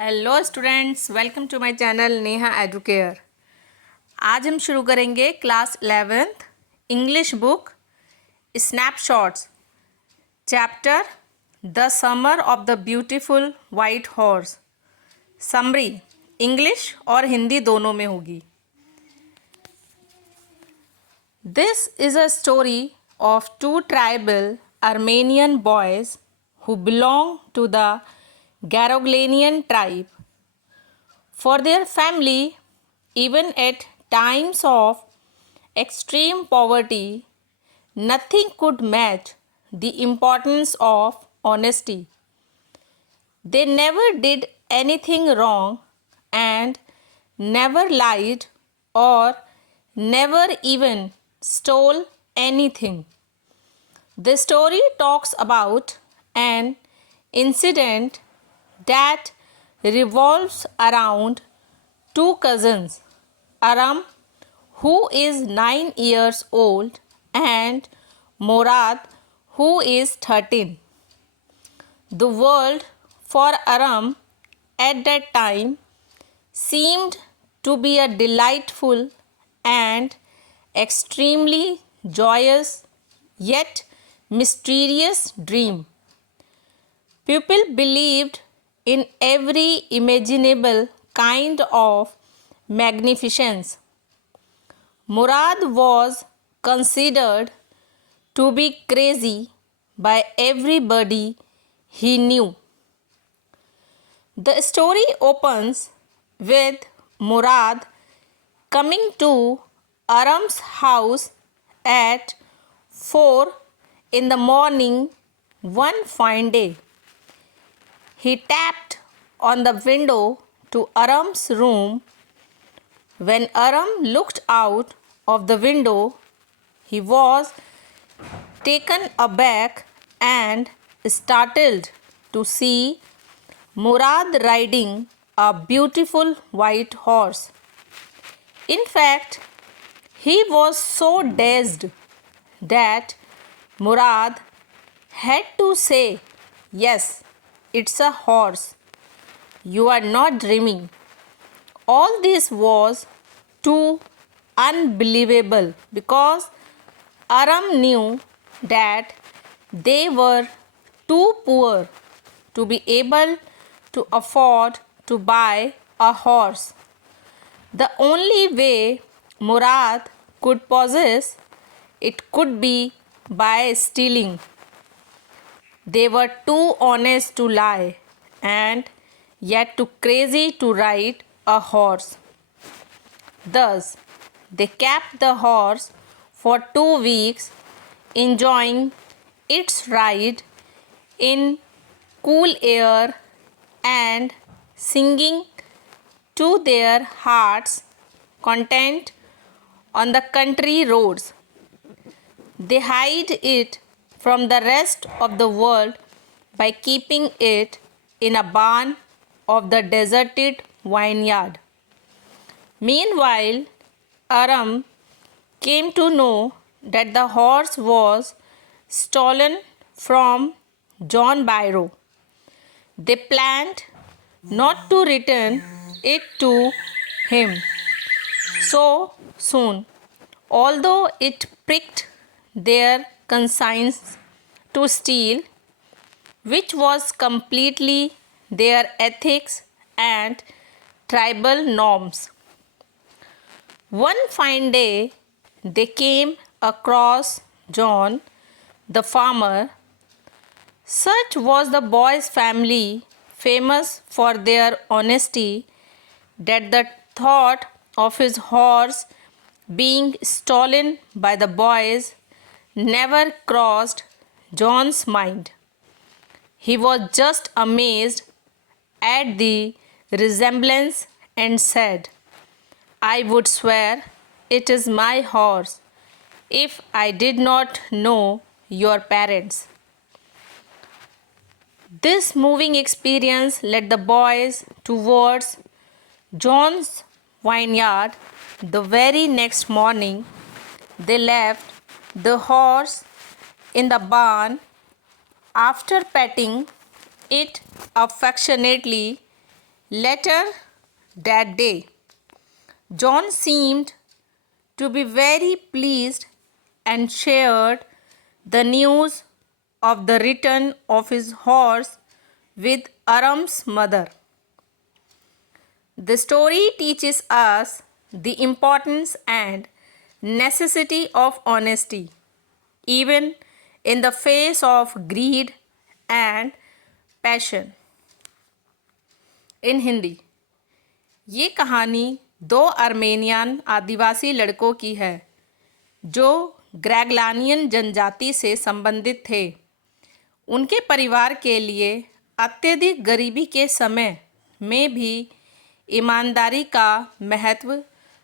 Hello students, welcome to my channel Neha Educare. आज हम शुरू करेंगे class 11th English book Snapshots chapter the summer of the beautiful white horse. Summary English और हिंदी दोनों में होगी। This is a story of two tribal Armenian boys who belong to the Garoglanian tribe. For their family, even at times of extreme poverty, nothing could match the importance of honesty. They never did anything wrong and never lied or never even stole anything. The story talks about an incident that revolves around two cousins, Aram, who is 9 years old, and Morad, who is 13. The world for Aram at that time seemed to be a delightful and extremely joyous yet mysterious dream. People believed in every imaginable kind of magnificence. Murad was considered to be crazy by everybody he knew. The story opens with Murad coming to Aram's house at 4 in the morning one fine day. He tapped on the window to Aram's room. When Aram looked out of the window, he was taken aback and startled to see Murad riding a beautiful white horse. In fact, he was so dazed that Murad had to say, "Yes, it's a horse. You are not dreaming." All this was too unbelievable because Aram knew that they were too poor to be able to afford to buy a horse. The only way Murad could possess it could be by stealing. They were too honest to lie and yet too crazy to ride a horse. Thus, they kept the horse for 2 weeks, enjoying its ride in cool air and singing to their hearts' content on the country roads. They hide it from the rest of the world by keeping it in a barn of the deserted vineyard. Meanwhile, Aram came to know that the horse was stolen from John Byro. They planned not to return it to him so soon, although it pricked their conscience to steal, which was completely their ethics and tribal norms. One fine day, they came across John, the farmer. Such was the boy's family, famous for their honesty, that the thought of his horse being stolen by the boys never crossed John's mind. He was just amazed at the resemblance and said, "I would swear it is my horse if I did not know your parents." This moving experience led the boys towards John's vineyard. The very next morning, they left the horse in the barn. After petting it affectionately, Later that day, John seemed to be very pleased and shared the news of the return of his horse with Aram's mother. The story teaches us the importance and necessity of honesty, even in the face of greed and passion. In Hindi, ये कहानी 2 आर्मेनियन आदिवासी लड़कों की है जो ग्रैगलानियन जनजाति से संबंधित थे। उनके परिवार के लिए अत्यधिक गरीबी के समय में भी ईमानदारी का महत्व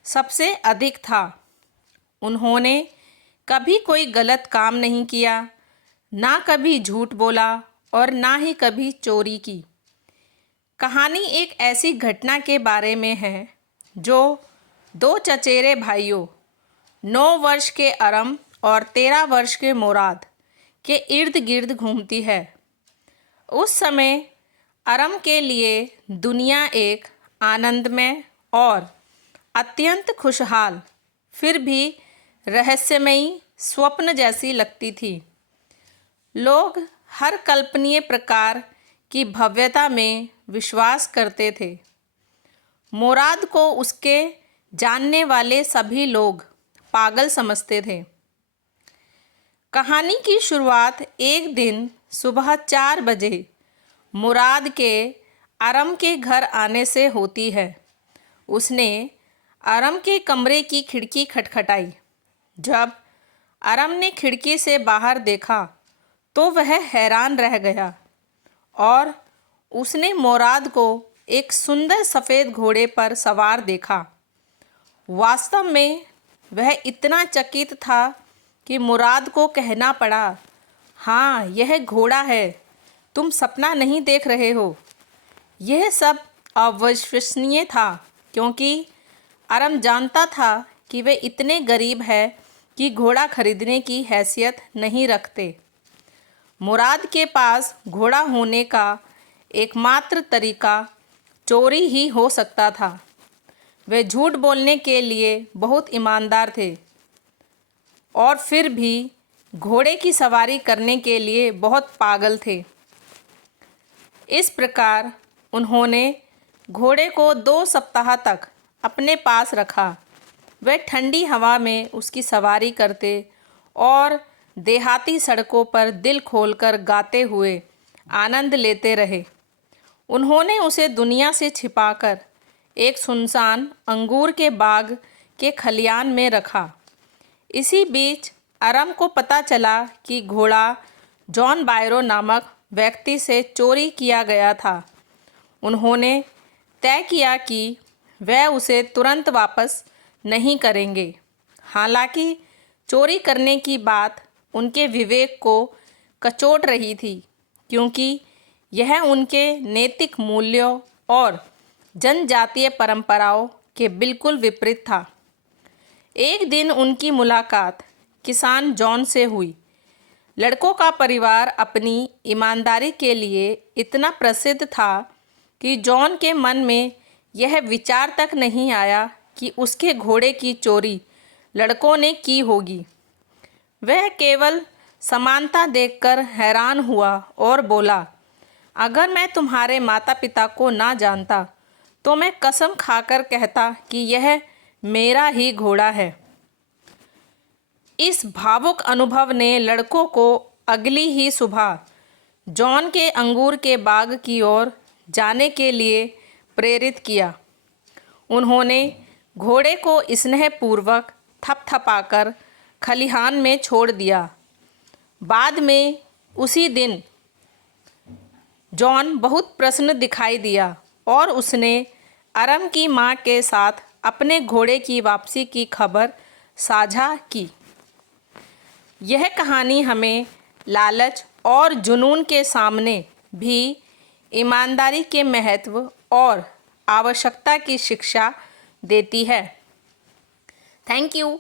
सबसे अधिक था। उन्होंने कभी कोई गलत काम नहीं किया, ना कभी झूठ बोला और ना ही कभी चोरी की। कहानी एक ऐसी घटना के बारे में है जो 2 चचेरे भाइयों 9 वर्ष के अरम और 13 वर्ष के मोराद के इर्द गिर्द घूमती है। उस समय अरम के लिए दुनिया एक आनंदमय और अत्यंत खुशहाल फिर भी रहस्यमयी स्वप्न जैसी लगती थी। लोग हर कल्पनीय प्रकार की भव्यता में विश्वास करते थे। मोराद को उसके जानने वाले सभी लोग पागल समझते थे। कहानी की शुरुआत एक दिन सुबह 4 बजे मुराद के अरम के घर आने से होती है। उसने अरम के कमरे की खिड़की खटखटाई। जब अरम ने खिड़की से बाहर देखा तो वह हैरान रह गया और उसने मोराद को एक सुंदर सफ़ेद घोड़े पर सवार देखा। वास्तव में वह इतना चकित था कि मुराद को कहना पड़ा, हाँ, यह घोड़ा है, तुम सपना नहीं देख रहे हो। यह सब अविश्वसनीय था क्योंकि अरम जानता था कि वे इतने गरीब है कि घोड़ा खरीदने की हैसियत नहीं रखते। मुराद के पास घोड़ा होने का एकमात्र तरीका चोरी ही हो सकता था। वे झूठ बोलने के लिए बहुत ईमानदार थे और फिर भी घोड़े की सवारी करने के लिए बहुत पागल थे। इस प्रकार उन्होंने घोड़े को 2 सप्ताह तक अपने पास रखा। वे ठंडी हवा में उसकी सवारी करते और देहाती सड़कों पर दिल खोलकर गाते हुए आनंद लेते रहे। उन्होंने उसे दुनिया से छिपाकर एक सुनसान अंगूर के बाग के खलियान में रखा। इसी बीच अरम को पता चला कि घोड़ा जॉन बायरो नामक व्यक्ति से चोरी किया गया था। उन्होंने तय किया कि वह उसे तुरंत वापस नहीं करेंगे। हालांकि चोरी करने की बात उनके विवेक को कचोट रही थी क्योंकि यह उनके नैतिक मूल्यों और जनजातीय परंपराओं के बिल्कुल विपरीत था। एक दिन उनकी मुलाकात किसान जॉन से हुई। लड़कों का परिवार अपनी ईमानदारी के लिए इतना प्रसिद्ध था कि जॉन के मन में यह विचार तक नहीं आया कि उसके घोड़े की चोरी लड़कों ने की होगी। वह केवल समानता देखकर हैरान हुआ और बोला, अगर मैं तुम्हारे माता पिता को ना जानता तो मैं कसम खाकर कहता कि यह मेरा ही घोड़ा है। इस भावुक अनुभव ने लड़कों को अगली ही सुबह जॉन के अंगूर के बाग की ओर जाने के लिए प्रेरित किया। उन्होंने घोड़े को स्नेहपूर्वक थपथपाकर खलिहान में छोड़ दिया। बाद में उसी दिन जॉन बहुत प्रसन्न दिखाई दिया और उसने अरम की माँ के साथ अपने घोड़े की वापसी की खबर साझा की। यह कहानी हमें लालच और जुनून के सामने भी ईमानदारी के महत्व और आवश्यकता की शिक्षा देती है। Thank you.